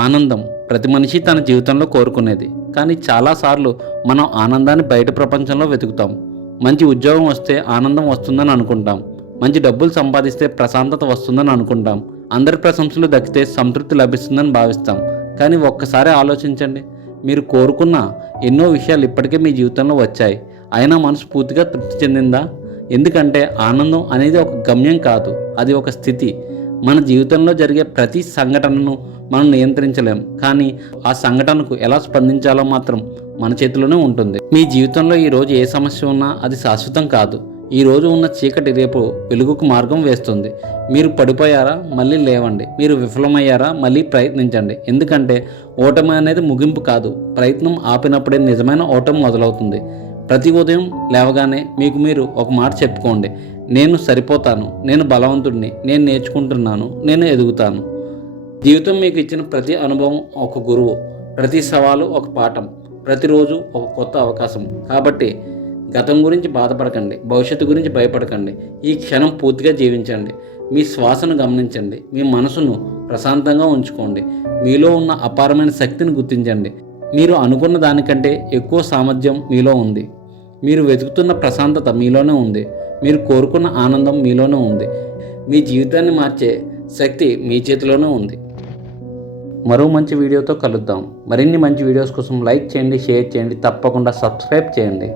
ఆనందం ప్రతి మనిషి తన జీవితంలో కోరుకునేది. కానీ చాలాసార్లు మనం ఆనందాన్ని బయట ప్రపంచంలో వెతుకుతాం. మంచి ఉద్యోగం వస్తే ఆనందం వస్తుందని అనుకుంటాం. మంచి డబ్బులు సంపాదిస్తే ప్రశాంతత వస్తుందని అనుకుంటాం. అందరి ప్రశంసలు దక్కితే సంతృప్తి లభిస్తుందని భావిస్తాం. కానీ ఒక్కసారి ఆలోచించండి, మీరు కోరుకున్న ఎన్నో విషయాలు ఇప్పటికే మీ జీవితంలో వచ్చాయి. అయినా మనసు పూర్తిగా తృప్తి చెందిందా? ఎందుకంటే ఆనందం అనేది ఒక గమ్యం కాదు, అది ఒక స్థితి. మన జీవితంలో జరిగే ప్రతి సంఘటనను మనం నియంత్రించలేం, కానీ ఆ సంఘటనకు ఎలా స్పందించాలో మాత్రం మన చేతిలోనే ఉంటుంది. మీ జీవితంలో ఈరోజు ఏ సమస్య ఉన్నా అది శాశ్వతం కాదు. ఈరోజు ఉన్న చీకటి రేపు వెలుగుకు మార్గం వేస్తుంది. మీరు పడిపోయారా? మళ్ళీ లేవండి. మీరు విఫలమయ్యారా? మళ్ళీ ప్రయత్నించండి. ఎందుకంటే ఓటమి అనేది ముగింపు కాదు, ప్రయత్నం ఆపినప్పుడే నిజమైన ఓటమి మొదలవుతుంది. ప్రతి ఉదయం లేవగానే మీకు మీరు ఒక మాట చెప్పుకోండి, నేను సరిపోతాను, నేను బలవంతుడిని, నేను నేర్చుకుంటున్నాను, నేను ఎదుగుతాను. జీవితం మీకు ఇచ్చిన ప్రతి అనుభవం ఒక గురువు, ప్రతి సవాలు ఒక పాఠం, ప్రతిరోజు ఒక కొత్త అవకాశం. కాబట్టి గతం గురించి బాధపడకండి, భవిష్యత్తు గురించి భయపడకండి. ఈ క్షణం పూర్తిగా జీవించండి. మీ శ్వాసను గమనించండి, మీ మనసును ప్రశాంతంగా ఉంచుకోండి. మీలో ఉన్న అపారమైన శక్తిని గుర్తించండి. మీరు అనుకున్న దానికంటే ఎక్కువ సామర్థ్యం మీలో ఉంది. మీరు వెతుకుతున్న ప్రశాంతత మీలోనే ఉంది. మీరు కోరుకున్న ఆనందం మీలోనే ఉంది. మీ జీవితాన్ని మార్చే శక్తి మీ చేతిలోనే ఉంది. మరో మంచి వీడియోతో కలుద్దాం. మరిన్ని మంచి వీడియోస్ కోసం లైక్ చేయండి, షేర్ చేయండి, తప్పకుండా సబ్స్క్రైబ్ చేయండి.